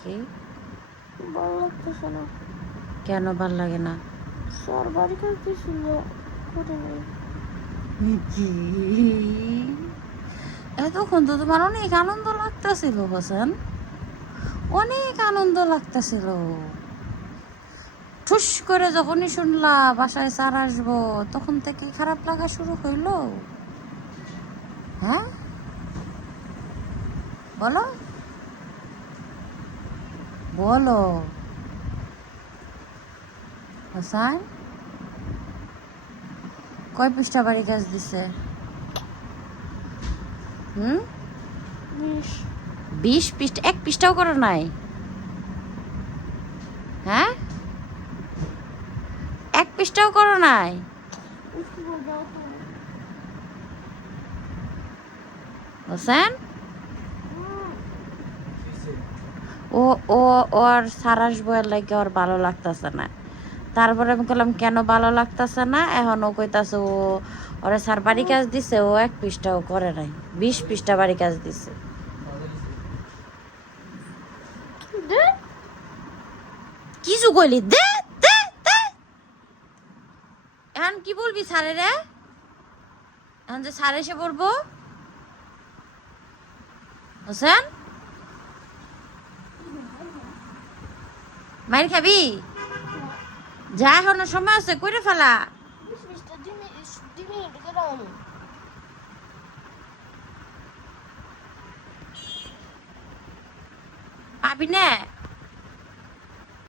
কি ভালো লাগতেছে না। কেন ভাল লাগে না? স্যার বাড়ি করতেছিল, করে নেই। কি এতক্ষণ তো তোমার অনেক আনন্দ লাগতেছিল হোসেন, অনেক আনন্দ লাগতেছিল। ঠুস করে যখনই শুনলা বাসায় স্যার আসবো তখন থেকে খারাপ লাগা শুরু হইলো? হ্যাঁ বলো বলো হোসেন, কয় পৃষ্ঠা বাড়ি কাজ দিছে? 20। 20 পৃষ্ঠা? এক পৃষ্ঠাও করো নাই? হ্যাঁ, এক পৃষ্ঠাও করো নাই? স্কুল যাও তো। হোসেন, ও ও ওর স্যার আসবো এর লাগে ওর ভালো লাগতেছে না। তারপরে আমি বললাম কেন ভালো লাগতেছে না? এখন ও কইতাছে ও ওরে স্যার বাড়ি কাজ দিছে, ও এক পৃষ্ঠাও করে নাই, 20 পৃষ্ঠা বাড়ি কাজ দিছে। দে কিছু কইলি দে দে দে। এখন কি বলবি স্যারে রে? এখন যে স্যার এসে বলবো হোসেন মাইর খাবি? যা এখনো সময় আছে কইরে ফেলা। 20 দিনে গেলাম। পাবি না?